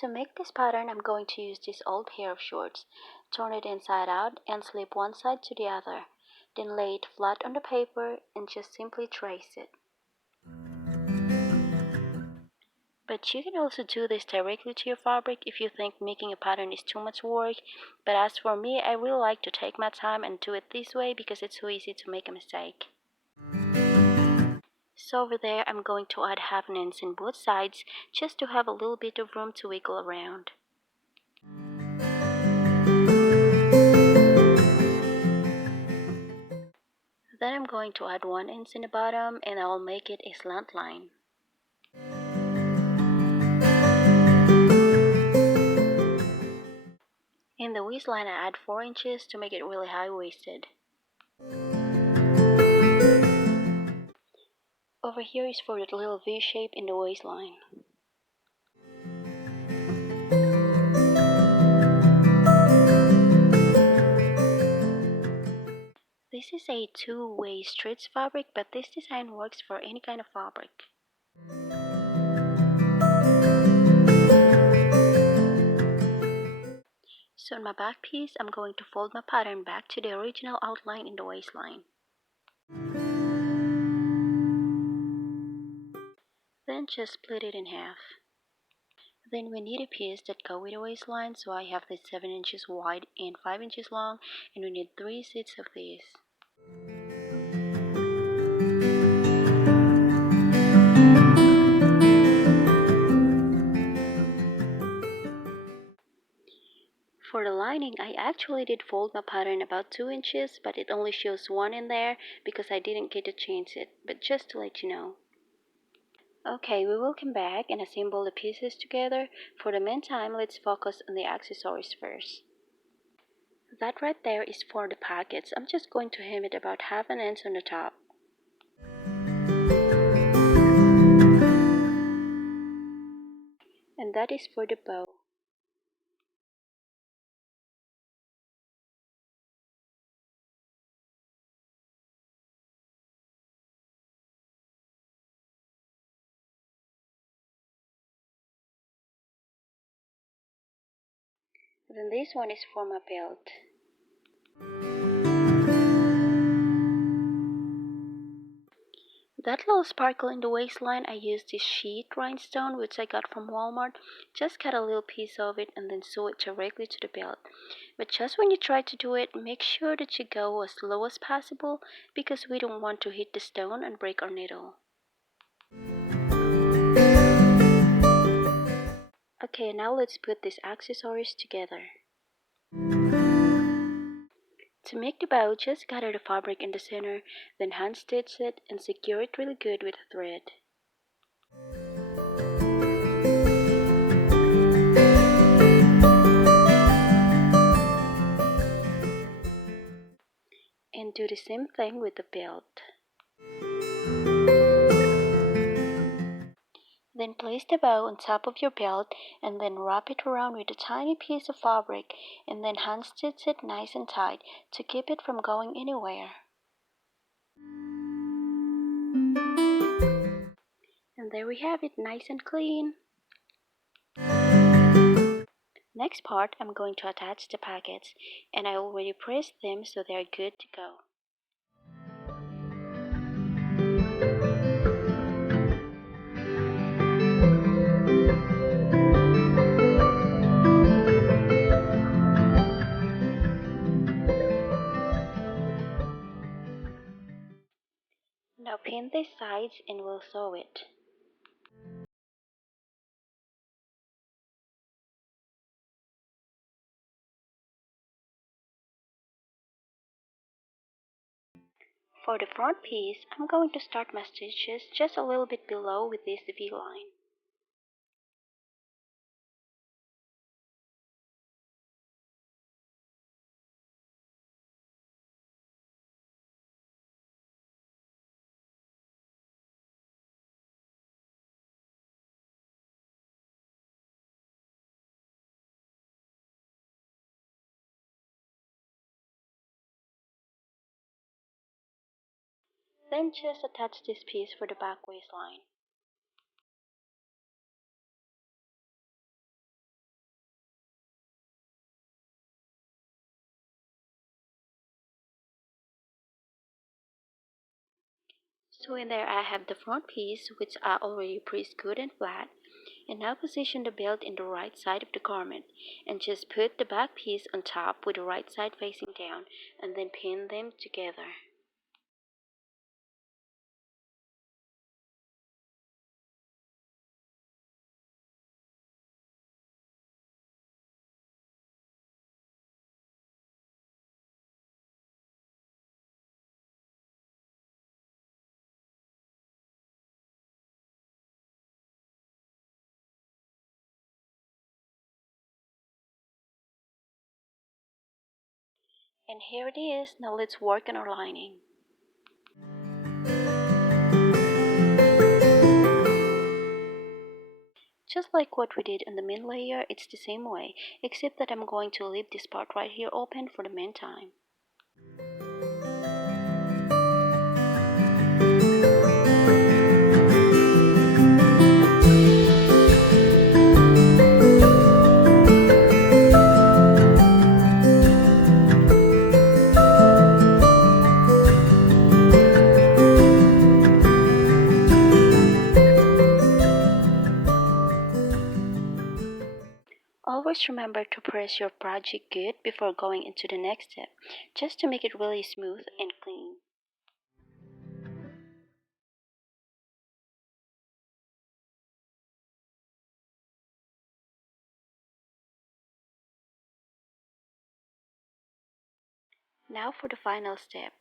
To make this pattern, I'm going to use this old pair of shorts. Turn it inside out and slip one side to the other. Then lay it flat on the paper and just simply trace it. But you can also do this directly to your fabric if you think making a pattern is too much work. But as for me, I really like to take my time and do it this way because it's so easy to make a mistake. So over there, I'm going to add half an inch in both sides just to have a little bit of room to wiggle around. Then I'm going to add 1 inch in the bottom and I'll make it a slant line. In the waistline I add 4 inches to make it really high-waisted. Over here is for the little V shape in the waistline. This is a two-way stretch fabric, but this design works for any kind of fabric. So in my back piece, I'm going to fold my pattern back to the original outline in the waistline. Then just split it in half. Then we need a piece that goes with the waistline, so I have this 7 inches wide and 5 inches long, and we need 3 sets of these. For the lining, I actually did fold my pattern about 2 inches, but it only shows 1 in there because I didn't get to change it, but just to let you know. Okay, we will come back and assemble the pieces together. For the meantime, let's focus on the accessories first. That right there is for the pockets. I'm just going to hem it about half an inch on the top. And that is for the bow. Then this one is for my belt. That little sparkle in the waistline, I used this sheet rhinestone which I got from Walmart. Just cut a little piece of it and then sew it directly to the belt. But just when you try to do it, make sure that you go as low as possible because we don't want to hit the stone and break our needle. Okay, now let's put these accessories together. To make the bow, just gather the fabric in the center, then hand stitch it and secure it really good with a thread. And do the same thing with the belt. Then place the bow on top of your belt and then wrap it around with a tiny piece of fabric and then hand stitch it nice and tight to keep it from going anywhere. And there we have it, nice and clean. Next part, I'm going to attach the pockets, and I already pressed them so they're good to go. Now pin these sides and we'll sew it. For the front piece, I'm going to start my stitches just a little bit below with this V-line. Then just attach this piece for the back waistline. So in there I have the front piece, which I already pressed good and flat. And now position the belt in the right side of the garment, and just put the back piece on top with the right side facing down, and then pin them together. And here it is. Now let's work on our lining. Just like what we did on the main layer, it's the same way, except that I'm going to leave this part right here open for the meantime. Always remember to press your project good before going into the next step, just to make it really smooth and clean. Now for the final step.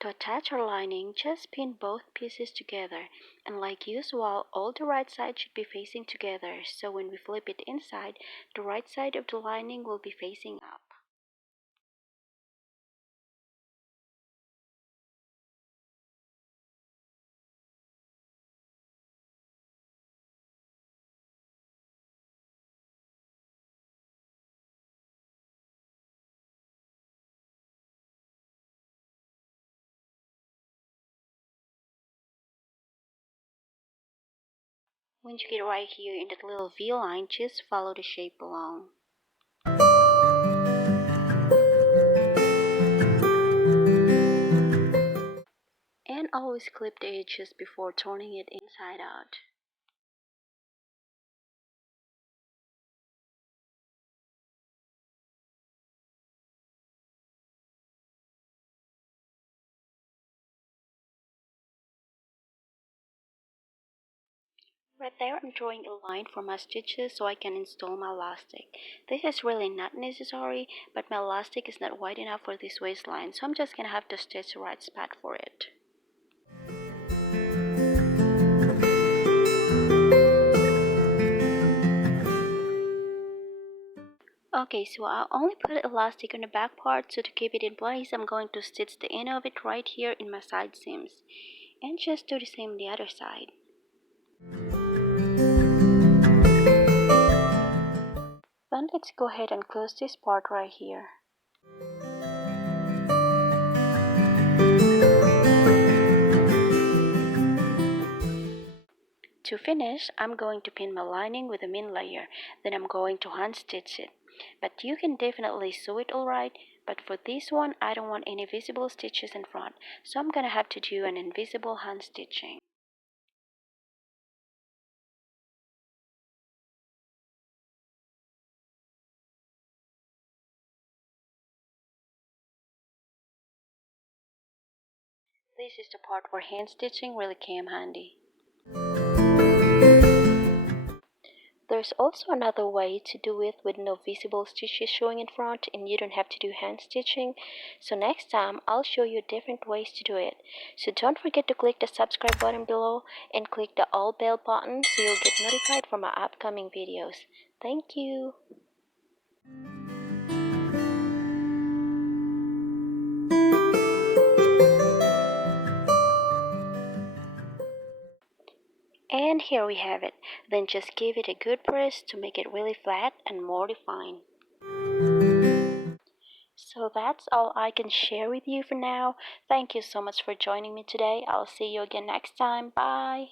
To attach our lining, just pin both pieces together, and like usual, all the right sides should be facing together, so when we flip it inside, the right side of the lining will be facing up. Once you get right here in that little V line, just follow the shape along. And always clip the edges before turning it inside out. Right there, I'm drawing a line for my stitches so I can install my elastic. This is really not necessary, but my elastic is not wide enough for this waistline, so I'm just gonna have to stitch the right spot for it. Okay, so I only put elastic on the back part, so to keep it in place, I'm going to stitch the end of it right here in my side seams. And just do the same on the other side. Then let's go ahead and close this part right here. To finish, I'm going to pin my lining with the main layer, then I'm going to hand stitch it. But you can definitely sew it alright, but for this one I don't want any visible stitches in front, so I'm gonna have to do an invisible hand stitching. This is the part where hand stitching really came handy. There's also another way to do it with no visible stitches showing in front, and you don't have to do hand stitching. So next time I'll show you different ways to do it. So don't forget to click the subscribe button below and click the all bell button so you'll get notified for my upcoming videos. Thank you. And here we have it. Then just give it a good press to make it really flat and more defined. So that's all I can share with you for now. Thank you so much for joining me today. I'll see you again next time. Bye.